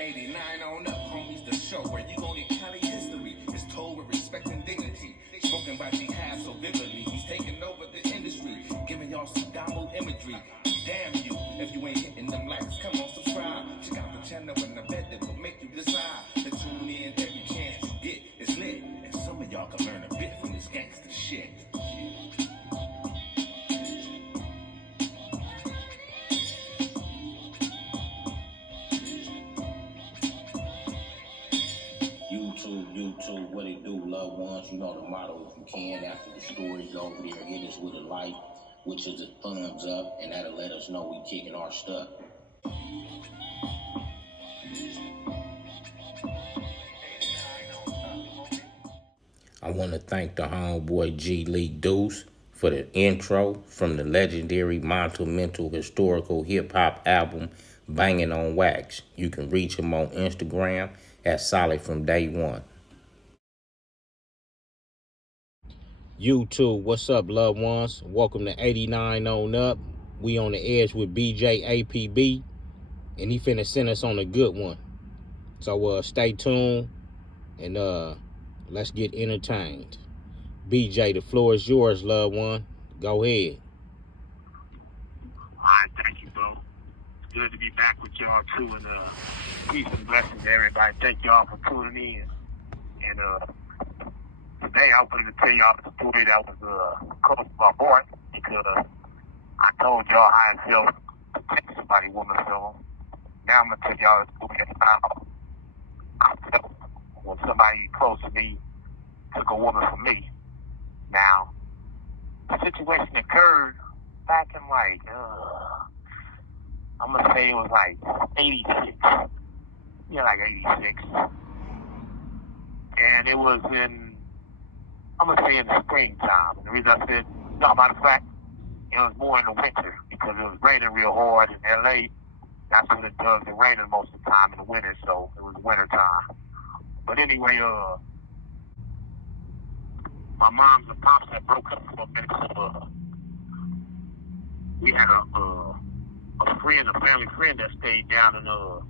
89 on up, homies, the show where you gon' get Cali history. It's told with respect and dignity. Spoken by jihad so vividly. He's taking over the industry, giving y'all some download imagery. Damn you, if you ain't hitting them likes, come on, subscribe. Check out the channel and I bet it will make you decide to tune in every chance you get. It's lit, and some of y'all can learn a bit from this gangster shit. YouTube, what it do, loved ones? You know the motto, if you can, after the story, go over there, hit us with a like, which is a thumbs up, and that'll let us know we kicking our stuff. I want to thank the homeboy G League Deuce for the intro from the legendary Mental Historical Hip Hop album, Banging on Wax. You can reach him on Instagram at Solid From Day One. YouTube, what's up, loved ones? Welcome to 89 on up. We on the edge with BJ APB, and he finna send us on a good one. So stay tuned and let's get entertained. BJ, the floor is yours, loved one. Go ahead. All right, thank you, bro. It's good to be back with y'all too, and peace and blessings to everybody. Thank y'all for tuning in. And today I wanted to tell y'all a story that was close to my heart, because I told y'all how it felt to take somebody's woman from them. Now I'm gonna tell y'all a story of how I felt when somebody close to me took a woman from me. Now, the situation occurred back in I'm gonna say it was like 86. Yeah, like 86. And it was in, I'm gonna say in the springtime. And the reason I said, no, matter of fact, it was more in the winter because it was raining real hard in LA. That's when it does. It raining most of the time in the winter, so it was winter time. But anyway, my moms and pops had broke up for a minute, so we had a friend, a family friend that stayed down in the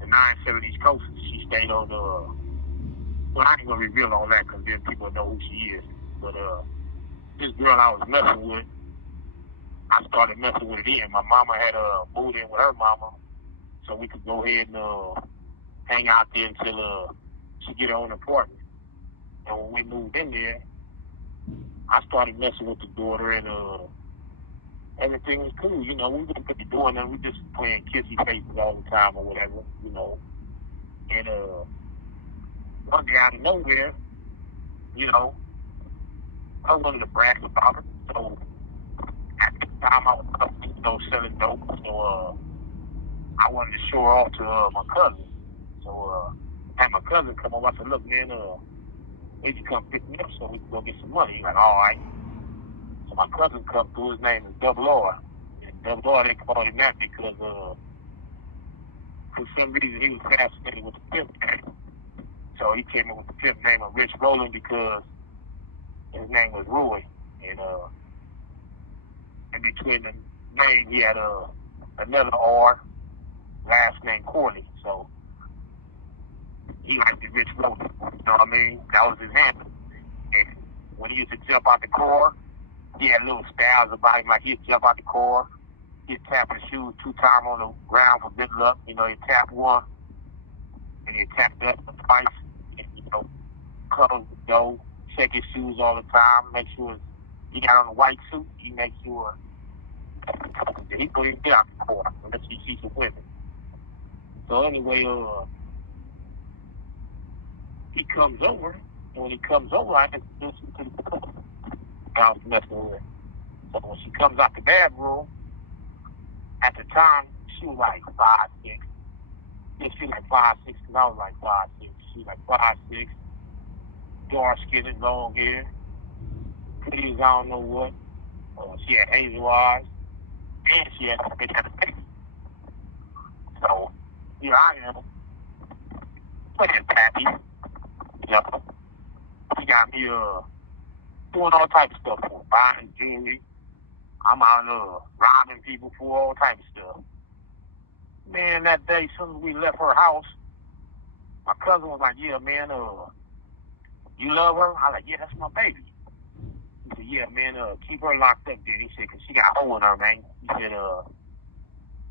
970 East Coast. She stayed on well, I ain't gonna reveal all that because then people know who she is. But this girl I was messing with, I started messing with it in. My mama had moved in with her mama, so we could go ahead and hang out there until she get her own apartment. And when we moved in there, I started messing with the daughter, and everything was cool. You know, we wouldn't be doing that. We just playing kissy faces all the time or whatever, you know. And one day out of nowhere, you know, I wanted to brag about it. So at the time I was up, you know, selling dope. So I wanted to show her off to my cousin. So I had my cousin come over. I said, look, man, you can come pick me up so we can go get some money. He's like, all right. So my cousin come through. His name is Double R. And Double R, they called him that because for some reason he was fascinated with the pimp name. So he came up with the pimp name of Rich Roland because his name was Roy. And in between the name, he had another R, last name Corley. So he liked the Rich Roland. You know what I mean? That was his handle. And when he used to jump out the car, he had little styles about him. Like he'd jump out the car, he'd tap his shoes 2 times on the ground for good luck. You know, he'd tap one, and he'd tap the other twice. And, you know, close the door, check his shoes all the time, make sure he got on a white suit. He make sure that he go get out the car unless he sees some women. So anyway, he comes over, and when he comes over, I introduce him to the girl I was messing with. So when she comes out the bedroom, at the time, she was like 5'6". Yeah, she was like 5'6", because I was like 5'6". She was like 5'6", dark skin, long hair, pretty as I don't know what. She had hazel eyes, and she had a big face. So here I am, playing Pappy. You know, she got me doing all types of stuff for her, buying jewelry. I'm out robbing people for all types of stuff. Man, that day, as soon as we left her house, my cousin was like, yeah, man, you love her? I like, yeah, that's my baby. He said, yeah, man, keep her locked up there. He said, because she got a hole in her, man. He said,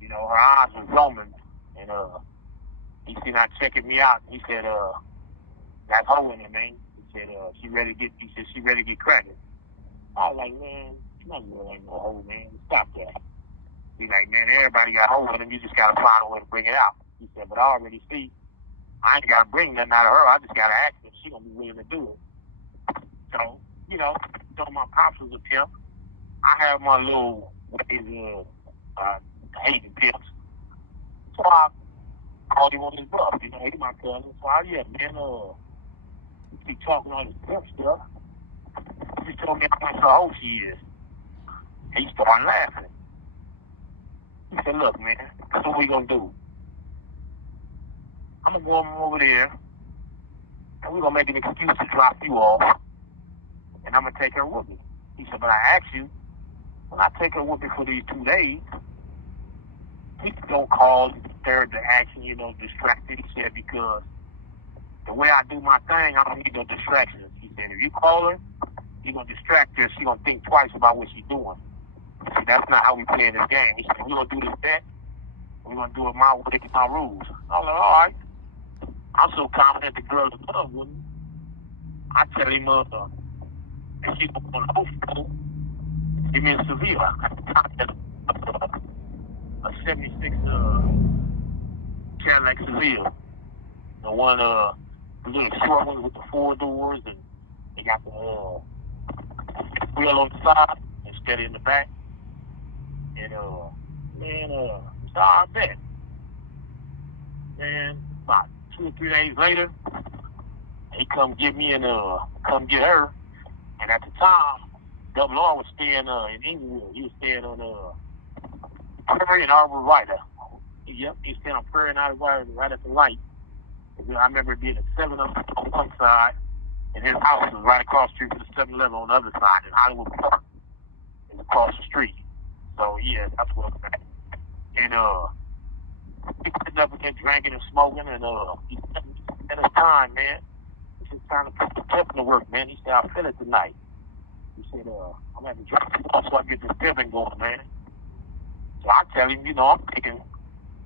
you know, her eyes was roaming. And he said, not checking me out. He said, that hole in her, man. He said, she ready to get cracking. I was like, man, nothing really ain't no hole, man. Stop that. He's like, man, everybody got a hole in them. You just got to find a way to bring it out. He said, but I already see. I ain't got to bring nothing out of her. I just got to ask her if she going to be willing to do it. So, you know, my pops was a pimp. I have my little ways of hating pimps. So I called him on his bluff. You know, he's my cousin. So I, yeah, man, he keep talking all this pimp stuff. He told me how much of a hoe she is. He started laughing. He said, look, man, that's what we going to do. I'm going to go over there, and we're going to make an excuse to drop you off, and I'm going to take her with me. He said, but I asked you, when I take her with me for these 2 days, people don't call and disturb the action, you know, distracted. He said, because the way I do my thing, I don't need no distractions. He said, if you call her, you're going to distract her. She's going to think twice about what she's doing. He said, that's not how we play in this game. He said, we're going to do this bet. We're going to do it my way, my rules. I was like, all right. I'm so confident the girl in love with me. I tell him, if she's going to host, give me a Sevilla. A 76 Cadillac Seville. The one, the little short one with the 4 doors, and they got the wheel on the side and steady in the back. And, man, so I bet. Man, about 2 or 3 days later, he come get me and come get her. And at the time, Double R was staying in Inglewood. He was staying on Prairie and Arbor Rider. Yep, he was staying on Prairie and Arbor Rider right at the light. I remember it being a 7-Eleven on one side, and his house was right across the street from the 7-Eleven on the other side, and Hollywood Park is across the street. So, yeah, that's what I'm at. And, he sitting up there drinking and smoking, and he said, it's time, man. He said, it's time to put the pimping to work, man. He said, I feel it tonight. He said, I'm going to have to drop you off so I get this pimping going, man. So I tell him, you know, I'm thinking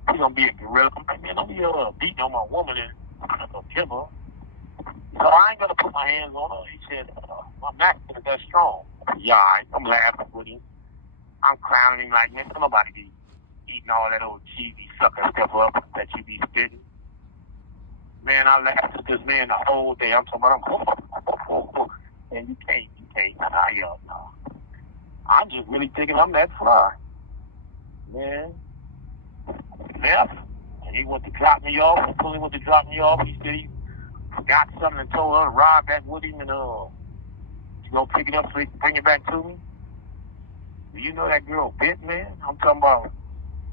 he's going to be a gorilla. I'm like, man, don't be beating on my woman and I'm not going to kill her. So I ain't going to put my hands on her. He said, my back is that strong. Yeah, all right. I'm laughing with him. I'm crowning him like, man, don't nobody be eating all that old cheesy sucker stuff up that you be spitting. Man, I laughed at this man the whole day. I'm talking about, and you can't, no. I'm just really thinking I'm that fly. Man, he left, and he went to drop me off, and Pulling went to drop me off. He said he forgot something and told her to ride back with him and to go pick it up so he can bring it back to me. Do you know that girl bit, man? I'm talking about,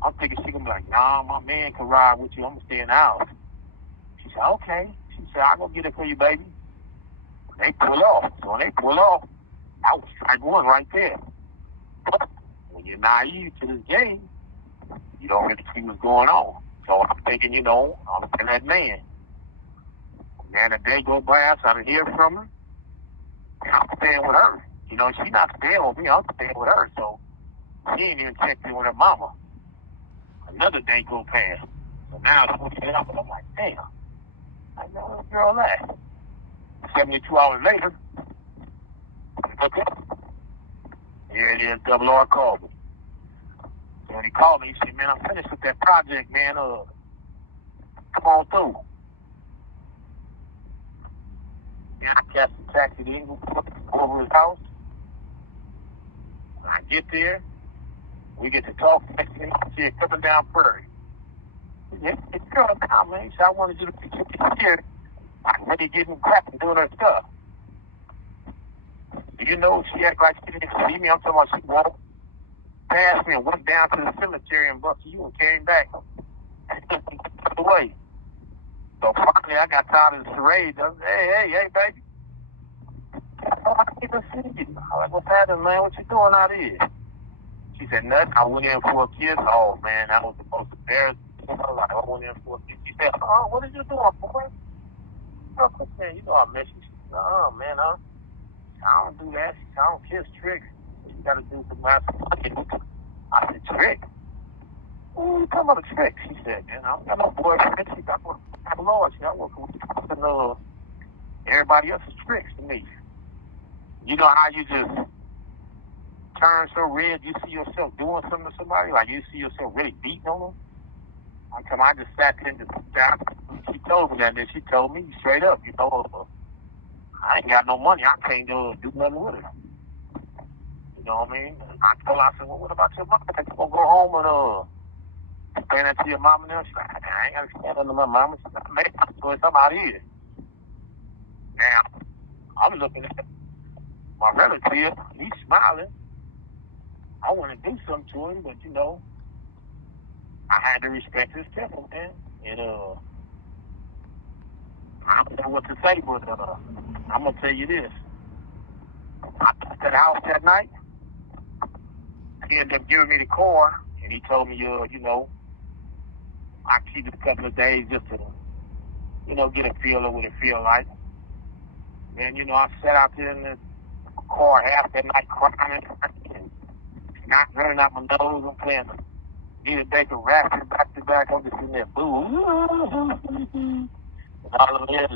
I'm thinking she gonna be like, nah, my man can ride with you. I'm gonna stay in the house. She said, okay. She said, I'll go get it for you, baby. They pull off. So when they pull off, I was strike one right there. But when you're naive to this game, you don't really see what's going on. So I'm thinking, you know, I'm that man. Man, a day go by, so I didn't hear from her. And I'm staying with her. You know, she's not staying with me. I'm staying with her. So she ain't even checked in with her mama. Another day go past. So now I'm looking up and I'm like, damn. I know where the girl at. 72 hours later, I look up. Here it is, Double R called me. So when he called me, he said, man, I'm finished with that project, man. Come on through. Yeah, I catch the taxi to Inglewood, go over his house. When I get there, we get to talk. Next thing I see it coming down Prairie. He said, it's girl down, man. He said, I wanted you to be here. I'm ready getting crap and doing her stuff. Do you know she act like she didn't see me? I'm talking about she walked past me and went down to the cemetery and busted you and came back the way. So finally, I got tired of the charade. I said, hey, baby. Oh, I can't even see you. I was like, what's happening, man? What you doing out here? She said, nothing. I went in for a kiss. Oh, man, that was the most embarrassing thing of my life. I went in for a kiss. She said, what are you doing, boy? girl, quit saying, you know I miss you. She said, man, I don't do that. She said, I don't kiss tricks. You got to do some math money. I said, trick? What are you talking about a trick? She said, man, I don't got no boyfriend. She said, I work for Lord. She said, I work for everybody else's tricks to me. You know how you just turn so red, you see yourself doing something to somebody, like you see yourself really beating on them? I just sat there and just down. She told me that, and then she told me straight up, you know, I ain't got no money. I can't do nothing with it. You know what I mean? And I told her, I said, well, what about your mom? I think you're going to go home and explain that to your mom and them. She's like, I ain't got to explain that to my mama. She's like, man, I'm doing something out here. Now, I'm looking at my relative. He's smiling. I want to do something to him, but, you know, I had to respect his temper, man. And I don't know what to say, but I'm going to tell you this. I got to the house that night. He ended up giving me the car, and he told me, you know, I keep it a couple of days just to, you know, get a feel of what it feel like. And, you know, I sat out there in the car half that night crying and not running out my nose. I'm playing the Nita Baker rapping back to back. I'm just in there, boo. And all of it is,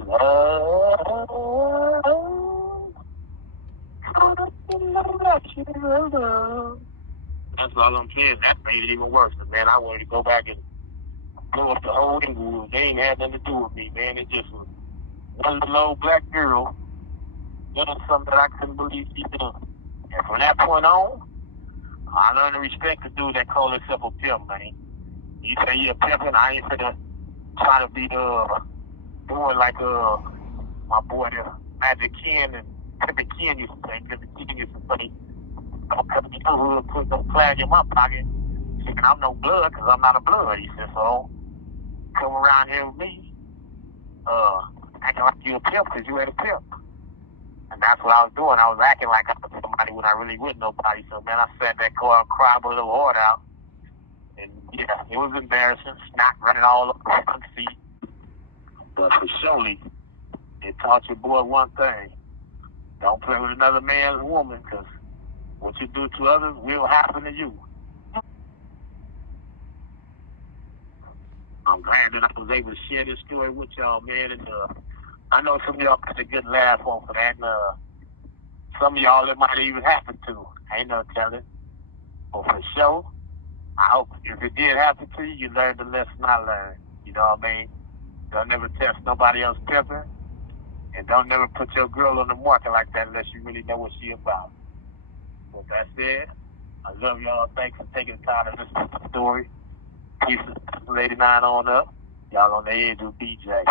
that's all I'm saying. That made it even worse. And, man, I wanted to go back and blow up the whole Inglewood. They ain't had nothing to do with me, man. It just was one little old black girl doing something that I couldn't believe she done. And from that point on, I learned to respect the dude that called himself a pimp, man. You say you're a pimp, and I ain't finna try to be doing like my boy the Magic Ken and Pimpin' Ken used to say. Pimpin' Ken used to say, don't come to the hood, put no flag in my pocket. He said, I'm no blood because I'm not a blood. He said, so come around here with me, acting like you a pimp because you ain't a pimp. And that's what I was doing. I was acting like I was somebody when I really wasn't nobody. So, man, I sat that car and cried my little heart out. And, yeah, it was embarrassing. Snot running all over the front seat. But for surely, it taught your boy one thing. Don't play with another man's woman because what you do to others will happen to you. I'm glad that I was able to share this story with y'all, man. And I know some of y'all got a good laugh on for that. And some of y'all it might even happen to. Ain't no telling. But for sure, I hope if it did happen to you, you learned the lesson I learned. You know what I mean? Don't never test nobody else pimping. And don't never put your girl on the market like that unless you really know what she about. With that said, I love y'all. Thanks for taking the time to listen to the story. Peace, 89 on up. Y'all on the edge with BJ.